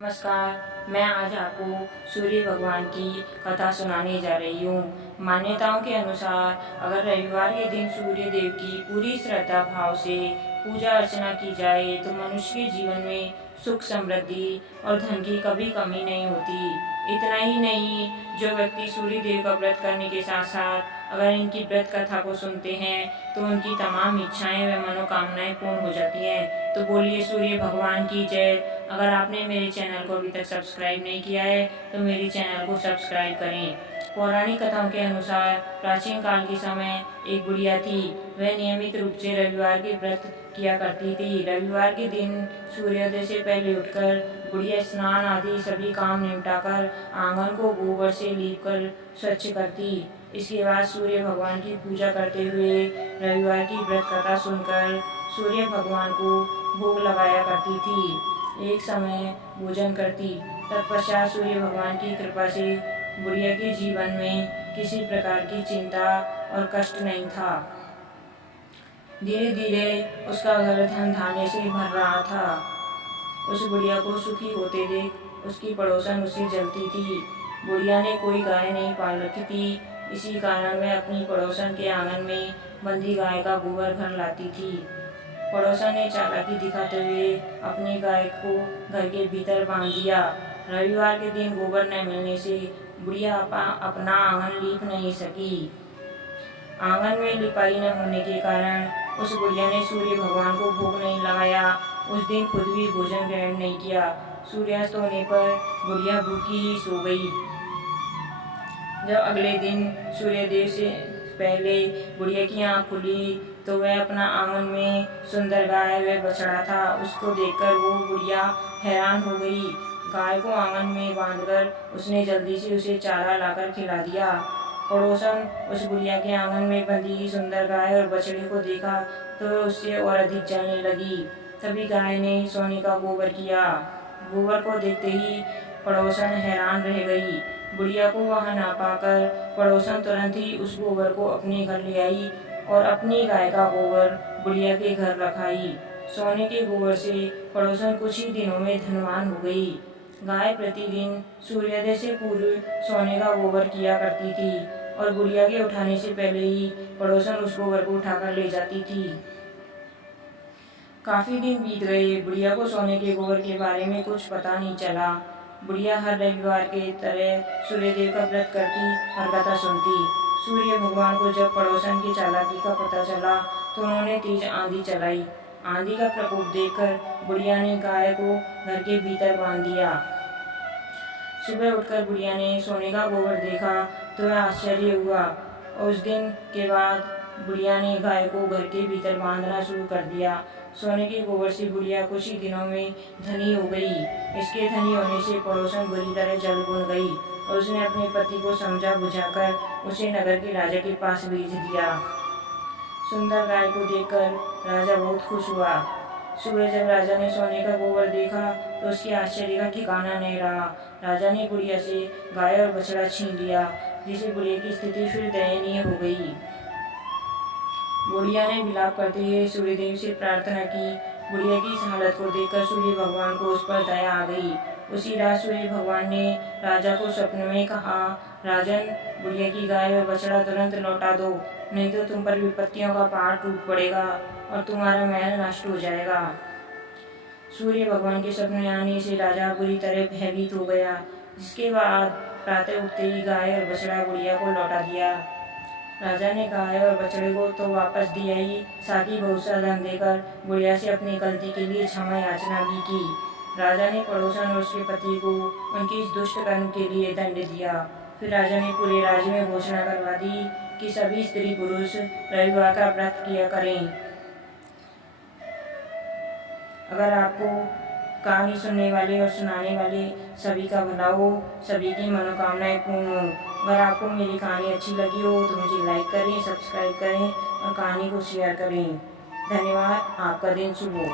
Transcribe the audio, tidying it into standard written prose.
नमस्कार, मैं आज आपको सूर्य भगवान की कथा सुनाने जा रही हूँ। मान्यताओं के अनुसार अगर रविवार के दिन सूर्य देव की पूरी श्रद्धा भाव से पूजा अर्चना की जाए तो मनुष्य के जीवन में सुख समृद्धि और धन की कभी कमी नहीं होती। इतना ही नहीं, जो व्यक्ति सूर्य देव का व्रत करने के साथ साथ अगर इनकी व्रत कथा को सुनते हैं तो उनकी तमाम इच्छाएं व मनोकामनाएं पूर्ण हो जाती हैं। तो बोलिए सूर्य भगवान की जय। अगर आपने मेरे चैनल को अभी तक सब्सक्राइब नहीं किया है तो मेरे चैनल को सब्सक्राइब करें। पौराणिक कथाओं के अनुसार प्राचीन काल के समय एक बुढ़िया थी। वह नियमित रूप से रविवार के व्रत किया करती थी। रविवार के दिन सूर्योदय से पहले उठकर बुढ़िया स्नान आदि सभी काम निपटाकर आंगन को गोबर से लीपकर स्वच्छ करती। इसके बाद सूर्य भगवान की पूजा करते हुए रविवार की व्रत कथा सुनकर सूर्य भगवान को भोग लगाया करती थी। एक समय भोजन करती। तत्पश्चात सूर्य भगवान की कृपा से बुढ़िया के जीवन में किसी प्रकार की चिंता और कष्ट नहीं था। धीरे धीरे उसका घर धन धान्य से भर रहा था। उस बुढ़िया को सुखी होते देख उसकी पड़ोसन उससे जलती थी। बुढ़िया ने कोई गाय नहीं पाल रखी थी, इसी कारण वह अपनी पड़ोसन के आंगन में बंधी गाय का गोबर घर लाती थी। पड़ोसन ने चालाकी दिखाते हुए अपनी गाय को घर के भीतर बांध दिया। रविवार के दिन गोबर न मिलने से बुढ़िया अपना आंगन लीप नहीं सकी। आंगन में लिपाई न होने के कारण उस बुढ़िया ने सूर्य भगवान को भोग नहीं लगाया। उस दिन खुद भी भोजन ग्रहण नहीं किया। सूर्यास्त होने पर बुढ़िया भूखी ही सो गई। जब अगले दिन सूर्योदय से पहले बुढ़िया की आँख खुली तो वह अपना आंगन में सुंदर गाय व बछड़ा था। उसको देखकर वो बुढ़िया हैरान हो गई। गाय को आंगन में बांधकर उसने जल्दी से उसे चारा लाकर खिला दिया। पड़ोसन उस बुढ़िया के आंगन में बंधी सुंदर गाय और बछड़े को देखा तो उससे और अधिक जलने लगी। तभी गाय ने सोने का गोबर किया। गोबर को देखते ही पड़ोसन हैरान रह गई। बुढ़िया को वहां ना पाकर पड़ोसन तुरंत ही उस गोबर को अपने घर ले आई और अपनी गाय का गोबर बुढ़िया के घर रखाई। सोने के गोबर से पड़ोसन कुछ ही दिनों में धनवान हो गई। गाय प्रतिदिन सूर्योदय से पूर्व सोने का गोबर किया करती थी और बुढ़िया के उठाने से पहले ही पड़ोसन उस गोबर को उठाकर ले जाती थी। काफी दिन बीत गए। बुढ़िया को सोने के गोबर के बारे में कुछ पता नहीं चला। बुढ़िया हर रविवार के तरह सूर्यदेव का व्रत करती और कथा सुनती। सूर्य भगवान को जब पड़ोसन की चालाकी का पता चला तो उन्होंने तेज आंधी चलाई। आंधी का प्रकोप देखकर बुढ़िया ने गाय को घर के भीतर बांध दिया। सुबह उठकर बुढ़िया ने सोने का गोबर देखा तो वह आश्चर्य हुआ। उस दिन के बाद बुढ़िया ने गाय को घर के भीतर बांधना शुरू कर दिया। सोने के गोबर से बुढ़िया कुछ ही दिनों में धनी हो गई। इसके धनी होने से पड़ोसन बुरी तरह जल भुन गई और उसने अपने पति को समझा बुझाकर उसे नगर के राजा के पास भेज दिया। सुंदर गाय को देखकर राजा बहुत खुश हुआ। सुबह जब राजा ने सोने का गोबर देखा तो उसके आश्चर्य का ठिकाना नहीं रहा। राजा ने बुढ़िया से गाय और बछड़ा छीन लिया, जिससे बुढ़िया की स्थिति फिर दयनीय हो गई। बुढ़िया ने विलाप करते हुए सूर्यदेव से प्रार्थना की। बुढ़िया की इस हालत को देखकर सूर्य भगवान को उस पर दया आ गई। उसी रात सूर्य भगवान ने राजा को स्वप्न में कहा, राजन, बुढ़िया की गाय और बछड़ा तुरंत लौटा दो, नहीं तो तुम पर विपत्तियों का पहाड़ टूट पड़ेगा और तुम्हारा महल नष्ट हो जाएगा। सूर्य भगवान के स्वप्न में आने से राजा बुरी तरह भयभीत हो गया। जिसके बाद प्रातः उठते ही गाय और बछड़ा बुढ़िया को लौटा दिया। राजा ने गाय और बछड़े को तो वापस दिया ही, साथ ही बहुत सा धन देकर बुढ़िया से अपनी गलती के लिए क्षमा याचना भी की। राजा ने पड़ोसन और उसके पति को उनके इस दुष्ट कर्म के लिए दंड दिया। फिर राजा ने पूरे राज्य में घोषणा करवा दी कि सभी स्त्री पुरुष रविवार का व्रत किया करें। अगर आपको कहानी सुनने वाले और सुनाने वाले सभी का भला हो, सभी की मनोकामनाएं पूर्ण हो। अगर आपको मेरी कहानी अच्छी लगी हो तो मुझे लाइक करें, सब्सक्राइब करें और कहानी को शेयर करें। धन्यवाद। आपका दिन शुभ हो।